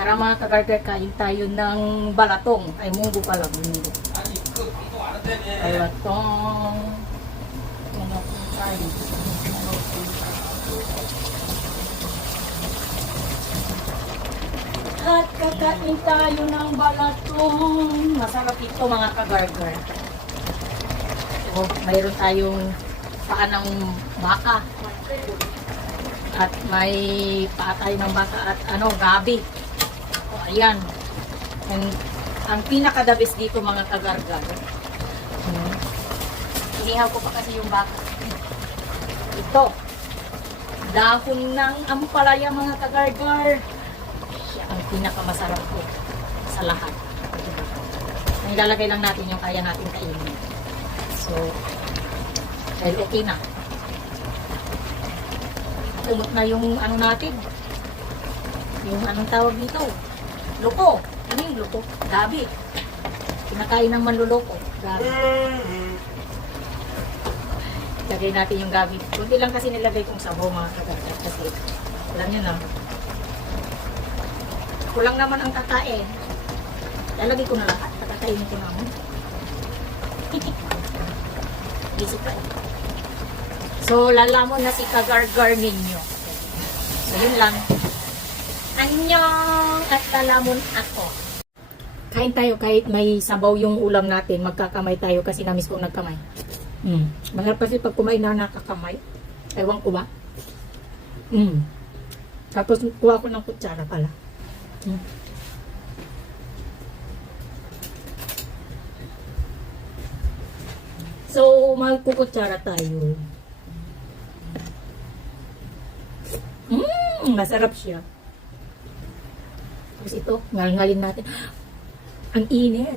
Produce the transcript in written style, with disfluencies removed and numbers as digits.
Tara mga kagarter, kain tayo ng balatong. Ay, munggo pala, munggo. Balatong. Ano kung tayo? At kakain tayo ng balatong. Masarap ito mga kagarter. So, mayroon tayong paa ng baka. At may paa tayo ng baka at gabi. O, ayan. Ang pinaka-the best dito mga kagargar. Inihaw ko pa kasi yung baka. Ito. Dahon ng ampalaya mga kagargar. Siya ang pinaka-masarap ko sa lahat. Nilalagay lang natin yung kaya natin kainin. So, dahil okay na. Umot na yung natin. Yung anong tawag dito? Loko. Ano yung loko? Gabi. Pinakain ng manluloko. Gabi. Lagay natin yung gabi. Kunti lang kasi nilagay kong sabaw mga kagargat. Kasi alam nyo na. Kulang naman ang kakain. Lalagay ko na lahat. Kakakainin ko naman. Isip ka. So, lalamon na si kagargar ninyo. So, yun lang. Annyeong! At lalamon ako. Kain tayo kahit may sabaw yung ulam natin. Magkakamay tayo kasi namiss kong nagkamay. Mahirap kasi pag kumain na nakakamay. Ewan ko ba? Tapos, kuha ko ng kutsara pala. So, magkukutsara tayo. Masarap siya. Tapos ito, ngal-ngalin natin. Ang init.